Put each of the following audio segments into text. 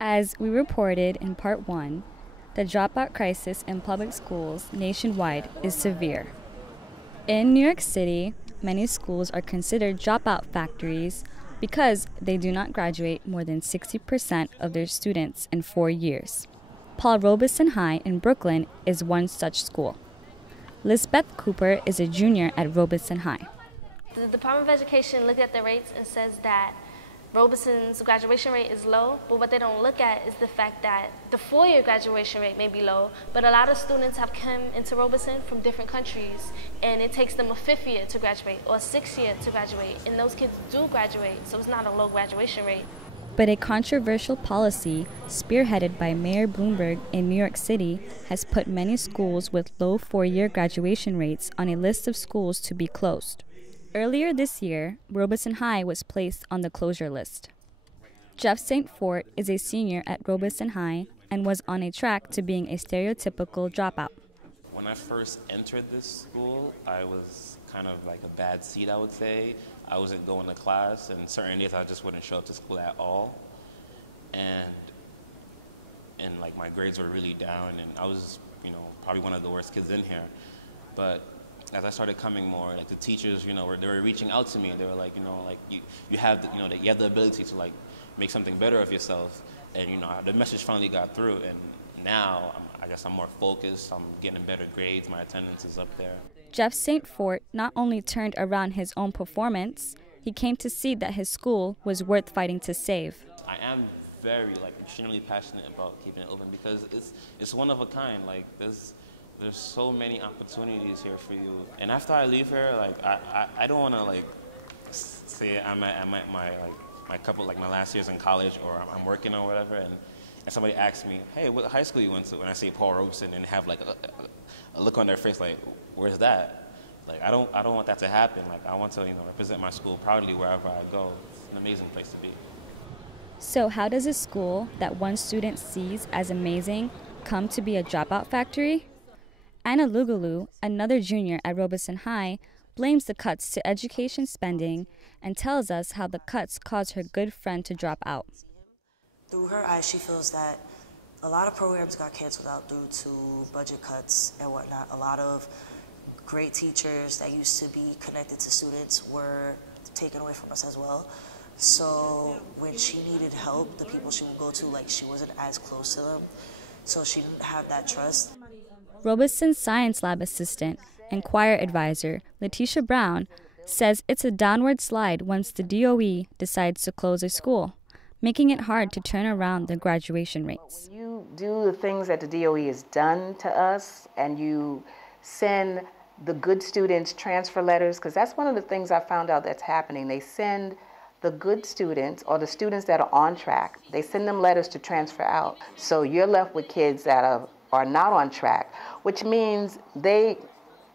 As we reported in Part 1, the dropout crisis in public schools nationwide is severe. In New York City, many schools are considered dropout factories because they do not graduate more than 60% of their students in 4 years. Paul Robeson High in Brooklyn is one such school. Lisbeth Cooper is a junior at Robeson High. The Department of Education looked at the rates and says that Robeson's graduation rate is low, but what they don't look at is the fact that the 4-year graduation rate may be low, but a lot of students have come into Robeson from different countries, and it takes them a 5th year to graduate or a 6th year to graduate, and those kids do graduate, so it's not a low graduation rate. But a controversial policy spearheaded by Mayor Bloomberg in New York City has put many schools with low 4-year graduation rates on a list of schools to be closed. Earlier this year, Robeson High was placed on the closure list. Jeff St. Fort is a senior at Robeson High and was on a track to being a stereotypical dropout. When I first entered this school, I was kind of like a bad seed, I would say. I wasn't going to class, and certain days I just wouldn't show up to school at all. And like my grades were really down, and I was, probably one of the worst kids in here. But as I started coming more, like the teachers, they were reaching out to me, and they were like, you have the ability to like make something better of yourself, and the message finally got through, and now I guess I'm more focused. I'm getting better grades. My attendance is up there. Jeff St. Fort not only turned around his own performance, he came to see that his school was worth fighting to save. I am very extremely passionate about keeping it open because it's one of a kind. Like there's so many opportunities here for you. And after I leave here, I don't want to say I'm at my last years in college or I'm working or whatever, and somebody asks me, hey, what high school you went to? And I say Paul Robeson, and have a look on their face like, where's that? I don't want that to happen. I want to represent my school proudly wherever I go. It's an amazing place to be. So how does a school that one student sees as amazing come to be a dropout factory? Anna Lugalu, another junior at Robeson High, blames the cuts to education spending and tells us how the cuts caused her good friend to drop out. Through her eyes, she feels that a lot of programs got canceled out due to budget cuts and whatnot. A lot of great teachers that used to be connected to students were taken away from us as well. So when she needed help, the people she would go to, she wasn't as close to them, so she didn't have that trust. Robeson's science lab assistant and choir advisor, Letitia Brown, says it's a downward slide once the DOE decides to close a school, making it hard to turn around the graduation rates. When you do the things that the DOE has done to us and you send the good students transfer letters, because that's one of the things I found out that's happening. They send the good students or the students that are on track, they send them letters to transfer out. So you're left with kids that are not on track, which means they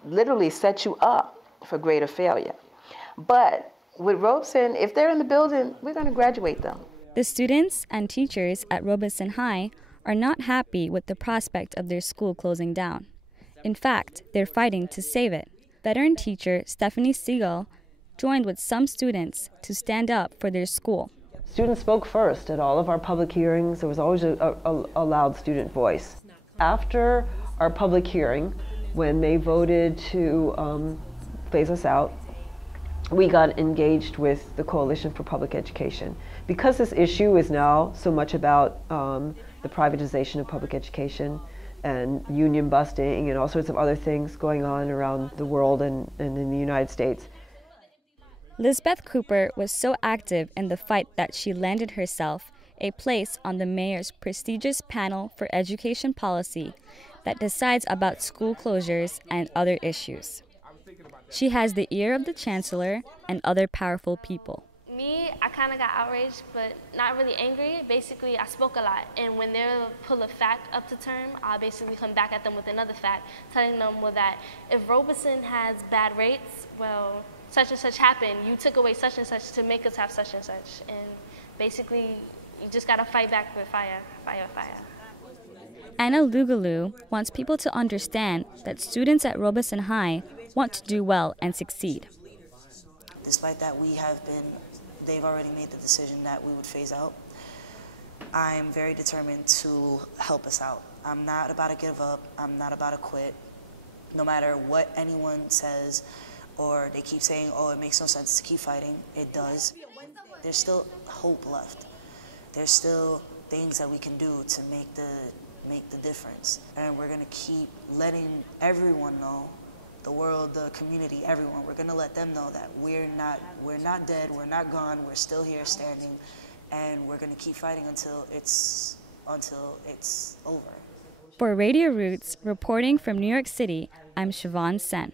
literally set you up for greater failure. But with Robeson, if they're in the building, we're going to graduate them. The students and teachers at Robeson High are not happy with the prospect of their school closing down. In fact, they're fighting to save it. Veteran teacher Stephanie Siegel joined with some students to stand up for their school. Students spoke first at all of our public hearings. There was always a loud student voice. After our public hearing, when they voted to phase us out, we got engaged with the Coalition for Public Education. Because this issue is now so much about the privatization of public education and union busting and all sorts of other things going on around the world and in the United States. Lisbeth Cooper was so active in the fight that she landed herself a place on the mayor's prestigious panel for education policy that decides about school closures and other issues. She has the ear of the chancellor and other powerful people. Me, I kind of got outraged, but not really angry. Basically, I spoke a lot, and when they'll pull a fact up to term, I'll basically come back at them with another fact, telling them, well, that if Robeson has bad rates, well, such and such happened. You took away such and such to make us have such and such. And basically, you just got to fight back with fire, fire, fire. Anna Lugalu wants people to understand that students at Robeson High want to do well and succeed. Despite that, they've already made the decision that we would phase out. I'm very determined to help us out. I'm not about to give up. I'm not about to quit. No matter what anyone says, or they keep saying, oh, it makes no sense to keep fighting, it does. There's still hope left. There's still things that we can do to make the difference. And we're gonna keep letting everyone know, the world, the community, everyone, we're gonna let them know that we're not dead, we're not gone, we're still here standing, and we're gonna keep fighting until it's over. For Radio Rootz, reporting from New York City, I'm Siobhan Sen.